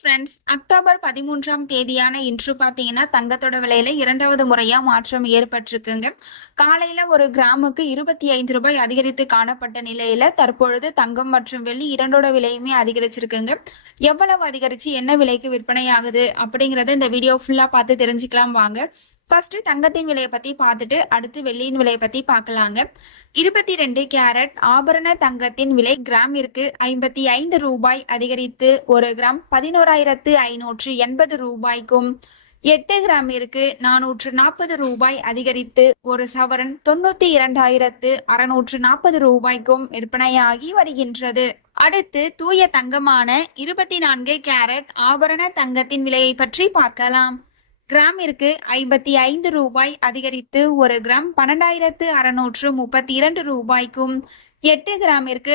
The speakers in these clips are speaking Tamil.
ஃப்ரெண்ட்ஸ், அக்டோபர் 13ஆம் தேதியான இன்று பார்த்தீங்கன்னா தங்கத்தோட விலையில இரண்டாவது முறையா மாற்றம் ஏற்பட்டிருக்குங்க. காலையில ஒரு கிராமுக்கு ரூ. 25 அதிகரித்து காணப்பட்ட நிலையில தற்பொழுது தங்கம் மற்றும் வெள்ளி இரண்டோட விலையுமே அதிகரிச்சிருக்குங்க. எவ்வளவு அதிகரிச்சு என்ன விலைக்கு விற்பனை ஆகுது அப்படிங்கறத இந்த வீடியோ ஃபுல்லா பார்த்து தெரிஞ்சுக்கலாம் வாங்க. ஃபர்ஸ்ட் தங்கத்தின் விலையை பத்தி பார்த்துட்டு அடுத்து வெள்ளியின் விலையை பத்தி பார்க்கலாங்க. 22 கேரட் ஆபரண தங்கத்தின் விலை கிராமிற்கு ரூபாய் 55 அதிகரித்து ஒரு கிராம் 11,580 ரூபாய்க்கும், 8 கிராமிற்கு ரூபாய் 440 அதிகரித்து ஒரு சவரன் 92,640 ரூபாய்க்கும் விற்பனையாகி வருகின்றது. அடுத்து தூய தங்கமான 24 கேரட் ஆபரண தங்கத்தின் விலையை பற்றி பார்க்கலாம். கிராமிற்கு ரூபாய் 55 அதிகரித்து ஒரு கிராம் 12,632 ரூபாய்க்கும், 8 கிராமிற்கு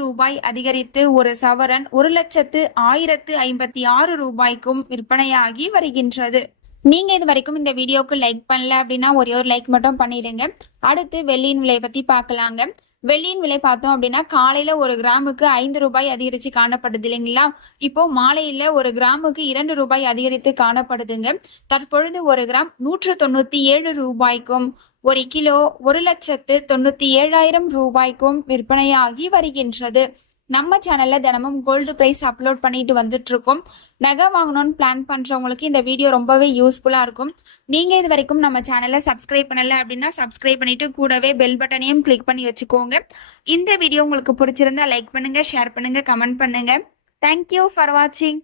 ரூபாய் 440 அதிகரித்து ஒரு சவரன் 1,01,056 ரூபாய்க்கும் விற்பனையாகி வருகின்றது. நீங்க இது வரைக்கும் இந்த வீடியோக்கு லைக் பண்ணல அப்படின்னா ஒரே ஒரு லைக் மட்டும் பண்ணிடுங்க. அடுத்து வெள்ளியின் விலை பத்தி பார்க்கலாங்க. வெள்ளியின் விலை பார்த்தோம் அப்படின்னா காலையில ஒரு கிராமுக்கு ரூபாய் 5 அதிகரிச்சு காணப்படுது இல்லைங்களா. இப்போ மாலையில ஒரு கிராமுக்கு ரூபாய் 2 அதிகரித்து காணப்படுதுங்க. தற்பொழுது ஒரு கிராம் 197 ரூபாய்க்கும், ஒரு கிலோ 1,97,000 ரூபாய்க்கும் விற்பனையாகி வருகின்றது. நம்ம சேனல்ல தினமும் கோல்டு பிரைஸ் அப்லோட் பண்ணிட்டு வந்துட்டு இருக்கோம். நகை வாங்கணும்னு பிளான் பண்றவங்களுக்கு இந்த வீடியோ ரொம்பவே யூஸ்ஃபுல்லா இருக்கும். நீங்க இது வரைக்கும் நம்ம சேனலை சப்ஸ்கிரைப் பண்ணல அப்படின்னா சப்ஸ்கிரைப் பண்ணிட்டு கூடவே பெல் பட்டனையும் கிளிக் பண்ணி வச்சுக்கோங்க. இந்த வீடியோ உங்களுக்கு பிடிச்சிருந்தா லைக் பண்ணுங்க, ஷேர் பண்ணுங்க, கமெண்ட் பண்ணுங்க. தேங்க்யூ ஃபார் வாட்சிங்.